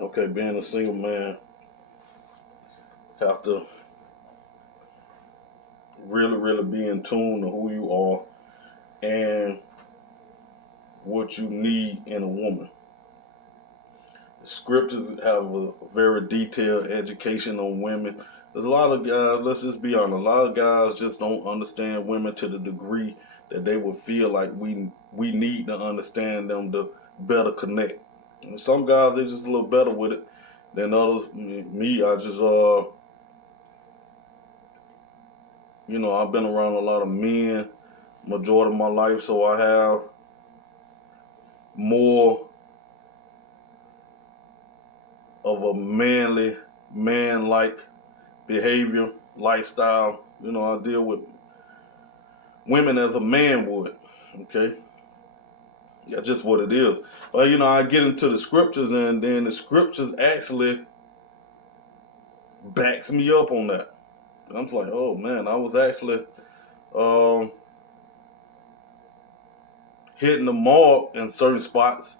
Okay, being a single man, have to really be in tune to who you are and what you need in a woman. The scriptures have a very detailed education on women. There's a lot of guys, let's just be honest, a lot of guys just don't understand women to the degree that they would feel like we need to understand them to better connect. And some guys, they're just a little better with it than others. Me, I just, I've been around a lot of men majority of my life, so I have more of a man-like behavior, lifestyle. I deal with women as a man would, okay? That's just what it is. But, I get into the scriptures, and then the scriptures actually backs me up on that. And I'm like, oh, man, I was actually hitting the mark in certain spots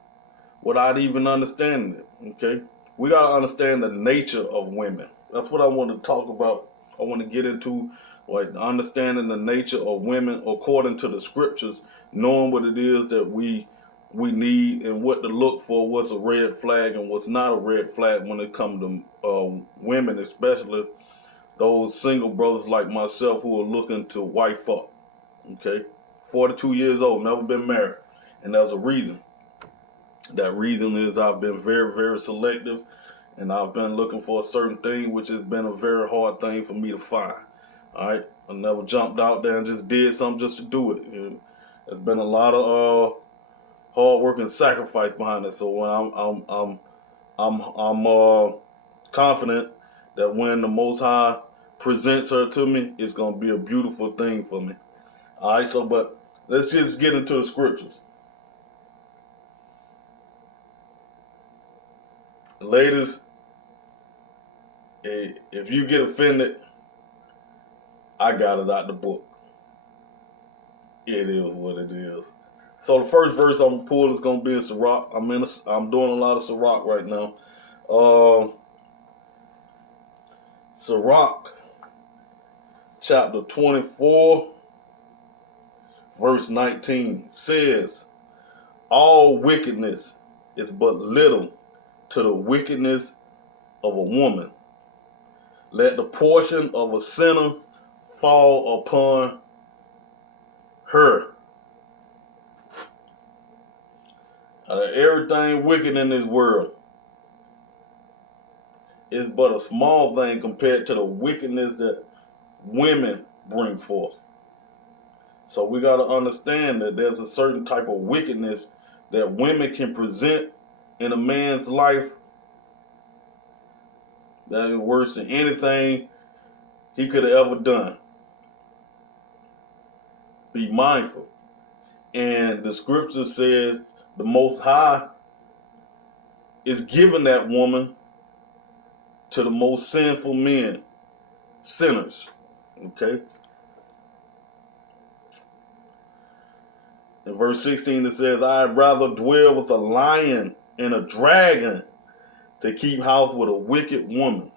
without even understanding it, okay? We got to understand the nature of women. That's what I want to talk about. I want to get into, like, understanding the nature of women according to the scriptures, knowing what it is that we need and what to look for, what's a red flag and what's not a red flag when it comes to women, especially those single brothers like myself who are looking to wife up, okay? 42 years old, never been married, and there's a reason. That reason is I've been very selective, and I've been looking for a certain thing, which has been a very hard thing for me to find. All right, I never jumped out there and just did something just to do it. There's been a lot of hard work and sacrifice behind it. So when I'm confident that when the Most High presents her to me, it's gonna be a beautiful thing for me. All right, but let's just get into the scriptures. Ladies, if you get offended, I got it out the book. It is what it is. So the first verse I'm gonna pull is gonna be in Sirach. I'm doing a lot of Sirach right now. Sirach, chapter 24, verse 19 says, "All wickedness is but little to the wickedness of a woman. Let the portion of a sinner fall upon her." Everything wicked in this world is but a small thing compared to the wickedness that women bring forth. So we got to understand that there's a certain type of wickedness that women can present in a man's life that is worse than anything he could have ever done. Be mindful. And the scripture says the Most High is giving that woman to the most sinful men, sinners, okay? In verse 16 it says, "I'd rather dwell with a lion and a dragon to keep house with a wicked woman."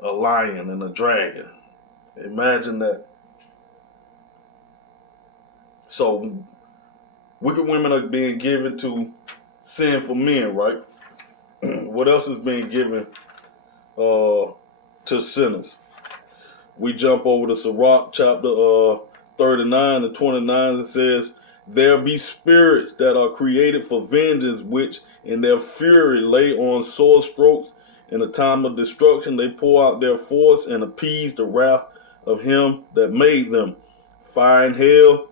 A lion and a dragon. Imagine that. So, wicked women are being given to sinful men, right? What else is being given to sinners? We jump over to Sirach chapter 39 and 29. It says, "There be spirits that are created for vengeance, which in their fury lay on sore strokes. In the time of destruction they pour out their force and appease the wrath of him that made them. Fire and hail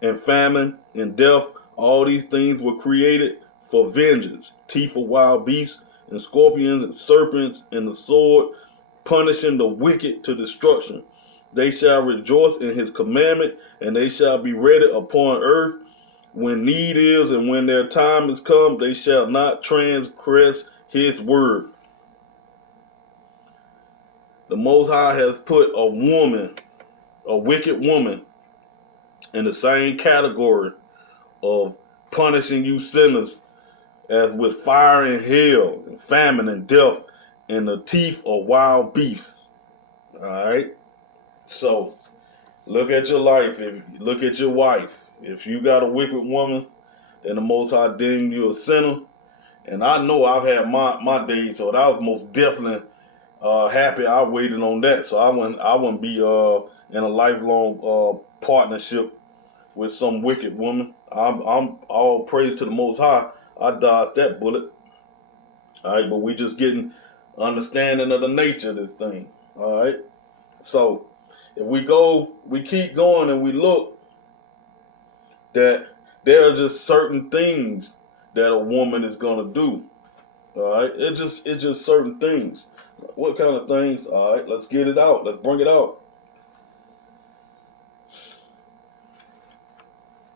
and famine and death, all these things were created for vengeance. Teeth of wild beasts and scorpions and serpents and the sword, punishing the wicked to destruction. They shall rejoice in his commandment, and they shall be ready upon earth. When need is and when their time is come, they shall not transgress his word." The Most High has put a woman, a wicked woman, in the same category of punishing you sinners as with fire and hail, and famine and death, and the teeth of wild beasts. All right? So, look at your life. Look at your wife. If you got a wicked woman, then the Most High deem you a sinner. And I know I've had my days, so that was most definitely happy I waited on that. So I wouldn't be in a lifelong partnership with some wicked woman. I'm all praise to the Most High. I dodged that bullet. All right, but we just getting understanding of the nature of this thing. All right, so if we keep going and we look that there are just certain things that a woman is gonna do. All right, it's just certain things. What kind of things? All right, let's get it out. Let's bring it out.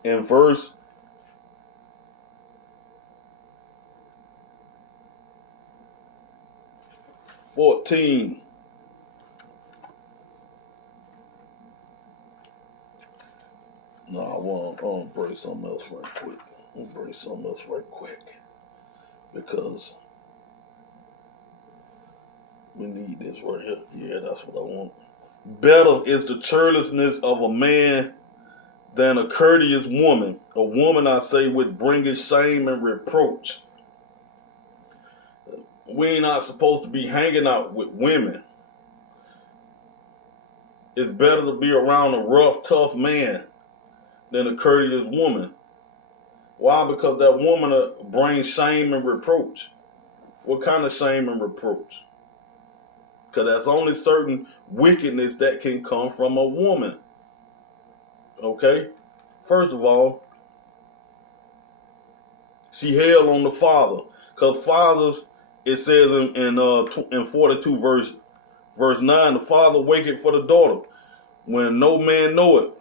In verse 14. No, I want to bring something else right quick. Because we need this right here. Yeah, that's what I want. Better is the churlishness of a man than a courteous woman. A woman, I say, which bringeth shame and reproach. We ain't not supposed to be hanging out with women. It's better to be around a rough, tough man than a courteous woman. Why? Because that woman brings shame and reproach. What kind of shame and reproach? Because there's only certain wickedness that can come from a woman. Okay? First of all, she held on the father. Because fathers, it says in 42 verse 9, the father waketh for the daughter when no man know it.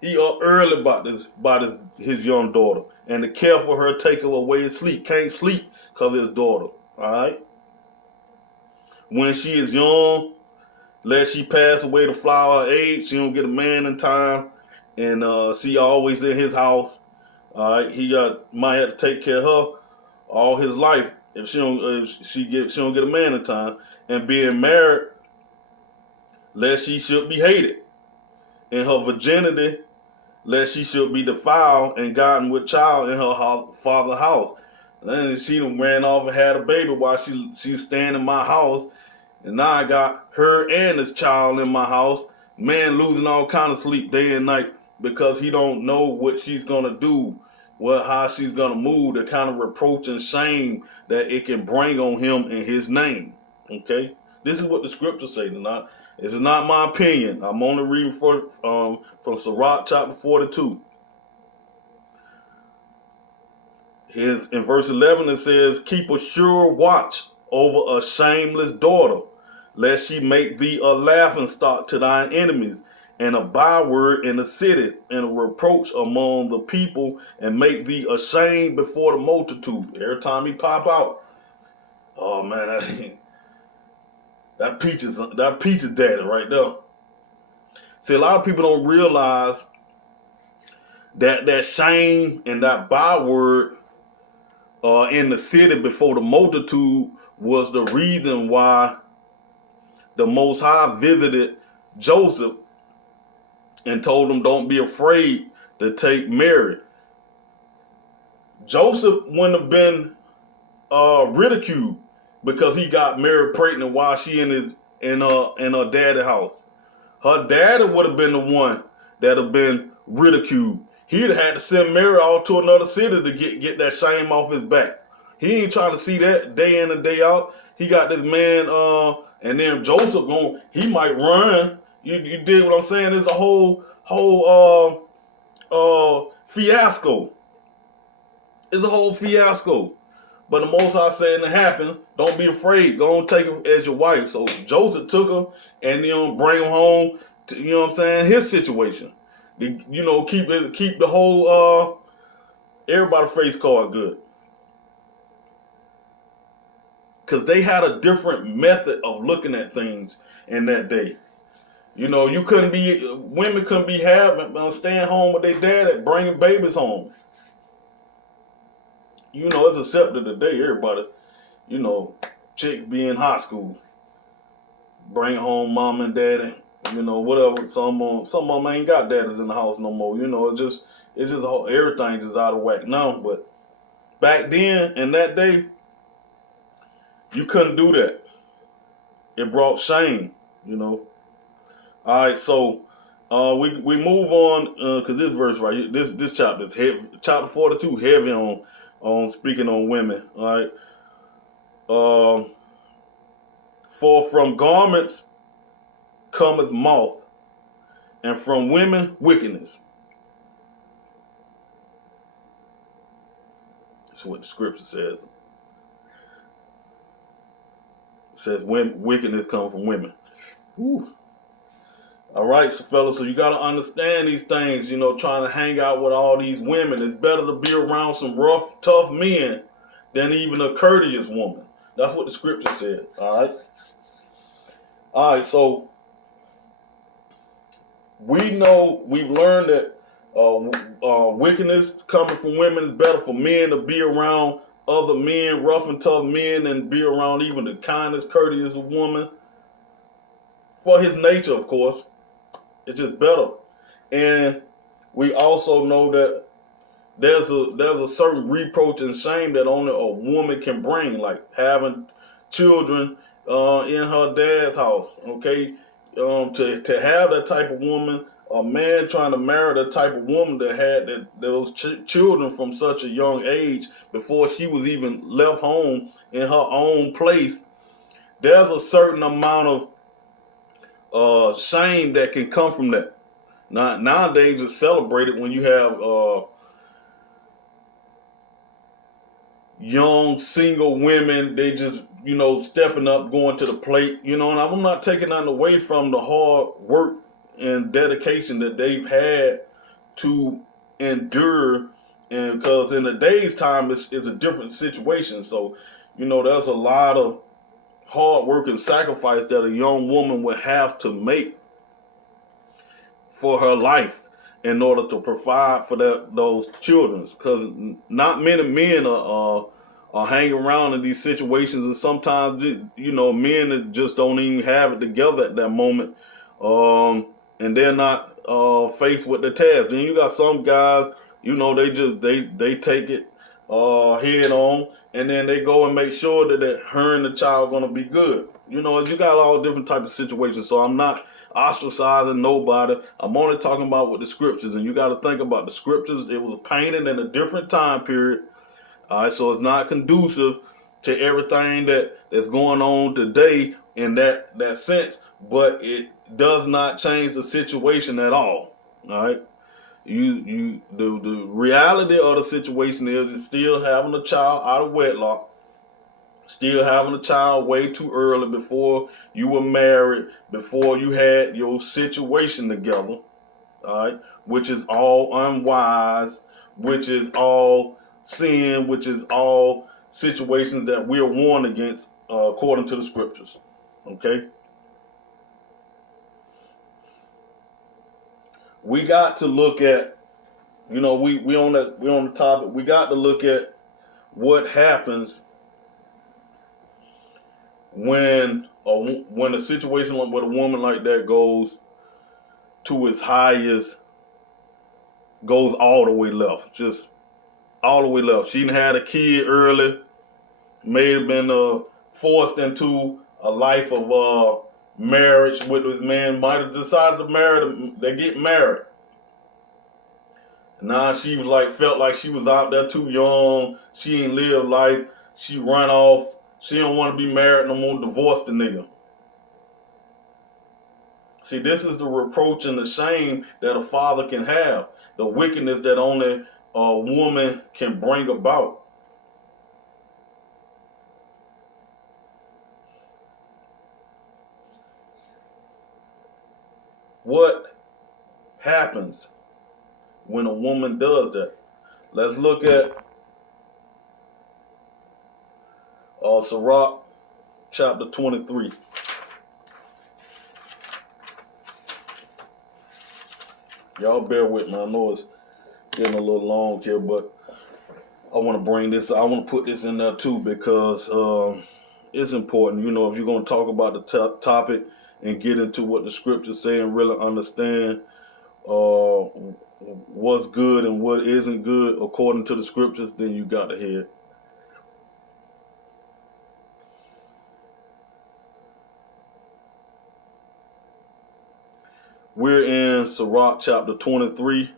He up early about his young daughter, and to care for her, take her away his sleep. Can't sleep because of his daughter. All right. When she is young, let she pass away the flower of age. She don't get a man in time, and she always in his house. All right. He might have to take care of her all his life if she don't get a man in time. And being married, lest she should be hated. In her virginity, lest she should be defiled and gotten with child in her father's house. And then she done ran off and had a baby while she's staying in my house. And now I got her and this child in my house. Man losing all kind of sleep day and night because he don't know what she's going to do, how she's going to move, the kind of reproach and shame that it can bring on him in his name. Okay? This is what the scriptures say tonight. This is not my opinion. I'm only reading from Sirach chapter 42. Here's, in verse 11 it says, keep a sure watch over a shameless daughter, lest she make thee a laughingstock to thine enemies, and a byword in the city, and a reproach among the people, and make thee ashamed before the multitude. Every time he pop out, oh man, that peaches daddy right there. See, a lot of people don't realize that shame and that byword in the city before the multitude was the reason why the Most High visited Joseph and told him, don't be afraid to take Mary. Joseph wouldn't have been ridiculed because he got Mary pregnant while she in her daddy's house. Her daddy would have been the one that have been ridiculed. He'd have had to send Mary off to another city to get that shame off his back. He ain't trying to see that day in and day out. He got this man, and then Joseph he might run. You dig what I'm saying? It's a whole fiasco. It's a whole fiasco. But the Most High saying to happen, don't be afraid. Go and take her as your wife. So Joseph took her and bring him home to, what I'm saying, his situation. Keep the whole everybody face card good. Because they had a different method of looking at things in that day. Women couldn't be staying home with their dad and bringing babies home. it's accepted today. Everybody, chicks be in high school, bring home mom and daddy, whatever. Some of them ain't got daddies in the house no more. It's just everything just out of whack now. But back then, in that day, you couldn't do that. It brought shame. All right, so we move on because this verse right here, this chapter is heavy. Chapter 42 heavy on speaking on women. All right. For from garments cometh moth, and from women wickedness. That's what the scripture says. It says wickedness comes from women. Whew. All right, so fellas, so you got to understand these things, trying to hang out with all these women. It's better to be around some rough, tough men than even a courteous woman. That's what the scripture said, all right? All right, so we've learned that wickedness coming from women is better for men to be around other men, rough and tough men, and be around even the kindest, courteous woman. For his nature, of course. It's just better. And we also know that there's a certain reproach and shame that only a woman can bring, like having children in her dad's house. Okay, to have that type of woman, a man trying to marry the type of woman that had those children from such a young age before she was even left home in her own place. There's a certain amount of shame that can come from that. Nowadays it's celebrated when you have young single women. They just stepping up, going to the plate. And I'm not taking nothing away from the hard work and dedication that they've had to endure, and because in today's time it's a different situation. So there's a lot of hard work and sacrifice that a young woman would have to make for her life in order to provide for those children. Because not many men are hanging around in these situations, and sometimes men that just don't even have it together at that moment, and they're not faced with the task. Then you got some guys, they take it head on, and then they go and make sure that her and the child are going to be good. You got all different types of situations. So I'm not ostracizing nobody. I'm only talking about with the scriptures, and you got to think about the scriptures. It was painted in a different time period. All right, so it's not conducive to everything that's going on today in that sense, but it does not change the situation at all. All right. The reality of the situation is you're still having a child out of wedlock, still having a child way too early before you were married, before you had your situation together, all right, which is all unwise, which is all sin, which is all situations that we are warned against according to the scriptures, okay? We got to look at, we on the topic. We got to look at what happens when a situation with a woman like that goes to its highest, goes all the way left, just all the way left. She had a kid early, may have been forced into a life of marriage with this man, might have decided to marry them. They get married. Now she was felt like she was out there too young. She ain't lived life. She run off. She don't want to be married no more. Divorce the nigga. See, this is the reproach and the shame that a father can have. The wickedness that only a woman can bring about. What happens when a woman does that? Let's look at Sirach chapter 23. Y'all bear with me. I know it's getting a little long here, but I want to bring this, I want to put this in there too, because it's important. You know, if you're going to talk about the topic and get into what the scriptures say and really understand what's good and what isn't good according to the scriptures, then you got to hear it. We're in Sirach chapter 23.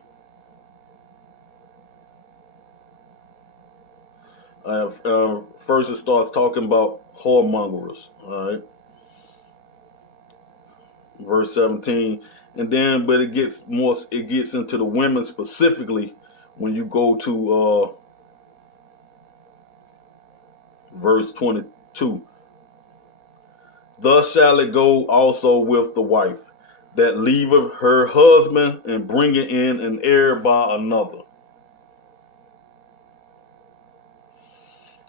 First it starts talking about whoremongers, all right? Verse 17. And then, but it gets into the women specifically when you go to verse 22. Thus shall it go also with the wife that leaveth her husband and bringeth in an heir by another.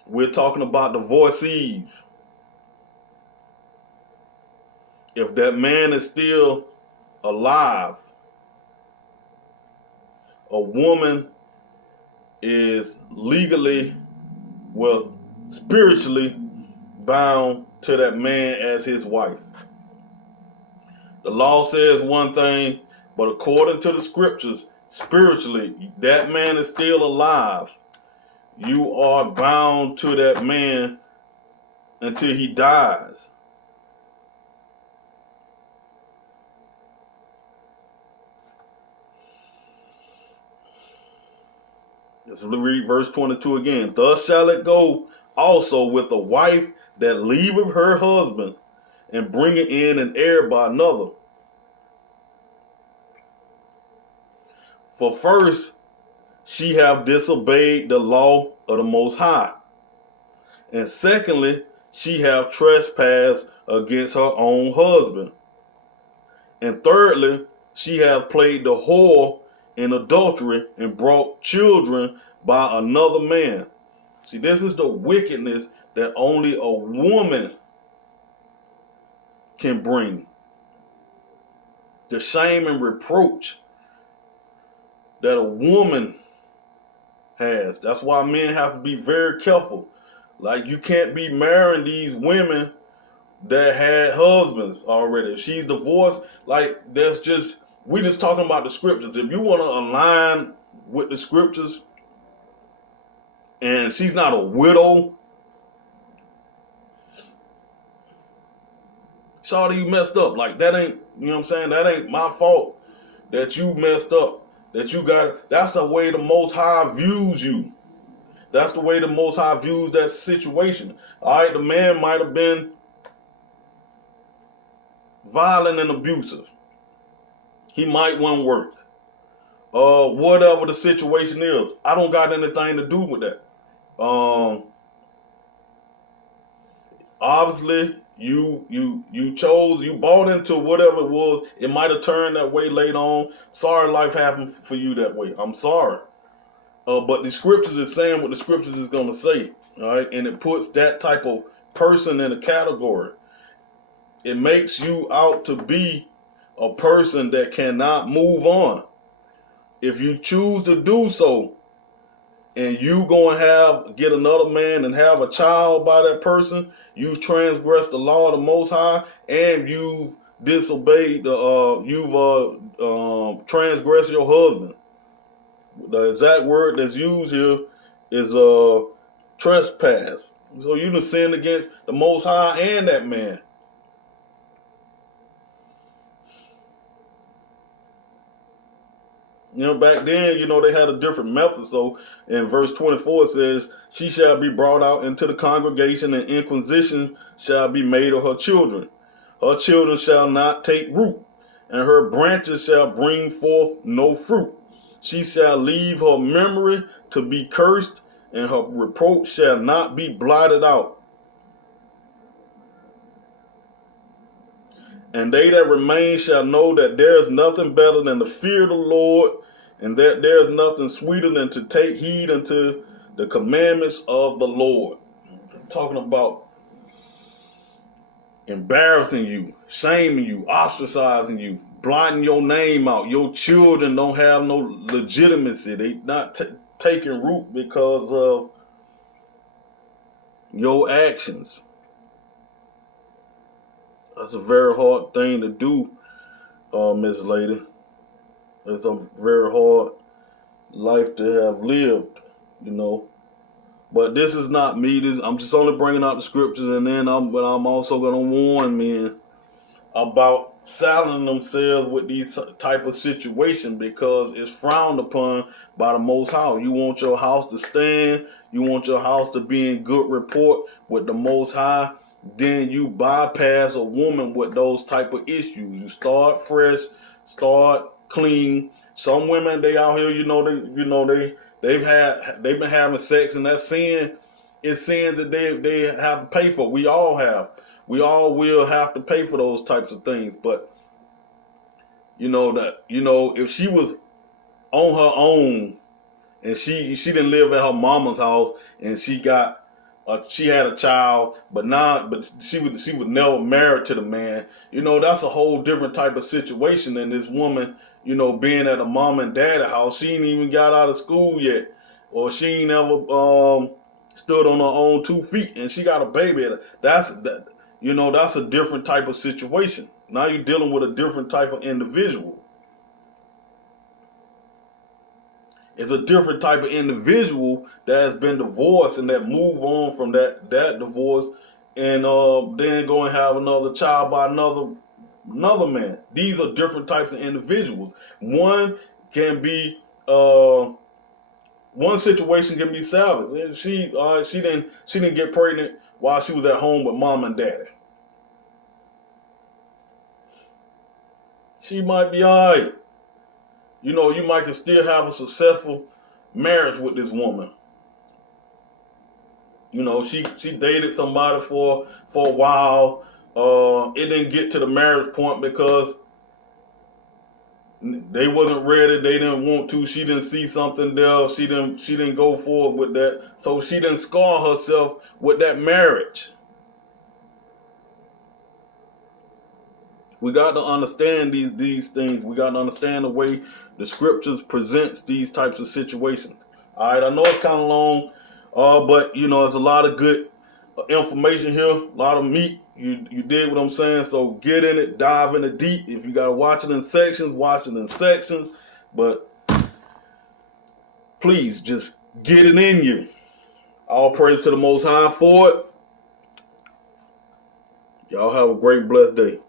We're talking about divorcees. If that man is still alive, a woman is legally, well, spiritually bound to that man as his wife. The law says one thing, but according to the scriptures, spiritually, that man is still alive. You are bound to that man until he dies. Let's read verse 22 again. Thus shall it go also with the wife that leaveth her husband and bringeth in an heir by another. For first, she have disobeyed the law of the Most High. And secondly, she have trespassed against her own husband. And thirdly, she have played the whore in adultery and brought children by another man. See, this is the wickedness that only a woman can bring. The shame and reproach that a woman has. That's why men have to be very careful. Like, you can't be marrying these women that had husbands already. If she's divorced, like, that's just, we're just talking about the scriptures. If you want to align with the scriptures and she's not a widow, sorry, you messed up. Like, that ain't, you know what I'm saying? That ain't my fault that you messed up. That you got, that's the way the Most High views you. That's the way the Most High views that situation. All right, the man might have been violent and abusive. He might want work. Whatever the situation is, I don't got anything to do with that. Obviously, you chose, you bought into whatever it was. It might have turned that way later on. Sorry life happened for you that way. I'm sorry. But the scriptures is saying what the scriptures is going to say. All right. And it puts that type of person in a category. It makes you out to be a person that cannot move on. If you choose to do so, and you go and get another man and have a child by that person, you've transgressed the law of the Most High, and you've disobeyed transgressed your husband. The exact word that's used here is trespass. So you done sinned against the Most High and that man. You know, back then, you know, they had a different method. So in verse 24, it says, she shall be brought out into the congregation, and inquisition shall be made of her children. Her children shall not take root, and her branches shall bring forth no fruit. She shall leave her memory to be cursed, and her reproach shall not be blotted out. And they that remain shall know that there is nothing better than the fear of the Lord, and that there is nothing sweeter than to take heed unto the commandments of the Lord. I'm talking about embarrassing you, shaming you, ostracizing you, blotting your name out. Your children don't have no legitimacy. They not taking root because of your actions. That's a very hard thing to do, Miss Lady. It's a very hard life to have lived, you know. But this is not me. I'm just only bringing out the scriptures, and then I'm also going to warn men about saddling themselves with these type of situation, because it's frowned upon by the Most High. You want your house to stand, you want your house to be in good rapport with the Most High, then you bypass a woman with those type of issues. You start fresh, start clean. Some women, they out here, they've been having sex, and that sin is sins that they have to pay for. We all have. We all will have to pay for those types of things. But if she was on her own and she didn't live at her mama's house, and she had a child, but she was never married to the man, that's a whole different type of situation than this woman, being at a mom and daddy house. She ain't even got out of school yet, or she ain't ever stood on her own 2 feet, and she got a baby. That's a different type of situation. Now you're dealing with a different type of individual. It's a different type of individual that has been divorced and that move on from that divorce, and then go and have another child by another man. These are different types of individuals. One situation can be salvaged. She didn't get pregnant while she was at home with mom and daddy. She might be alright. You might still have a successful marriage with this woman. She dated somebody for a while. It didn't get to the marriage point because they wasn't ready. They didn't want to. She didn't see something there. She didn't go forward with that. So she didn't scar herself with that marriage. We got to understand these things. We got to understand the way the scriptures presents these types of situations. All right, I know it's kind of long, but there's a lot of good information here, a lot of meat. You dig what I'm saying? So get in it, dive in it deep. If you got to watch it in sections, watch it in sections. But please just get it in you. All praise to the Most High for it. Y'all have a great, blessed day.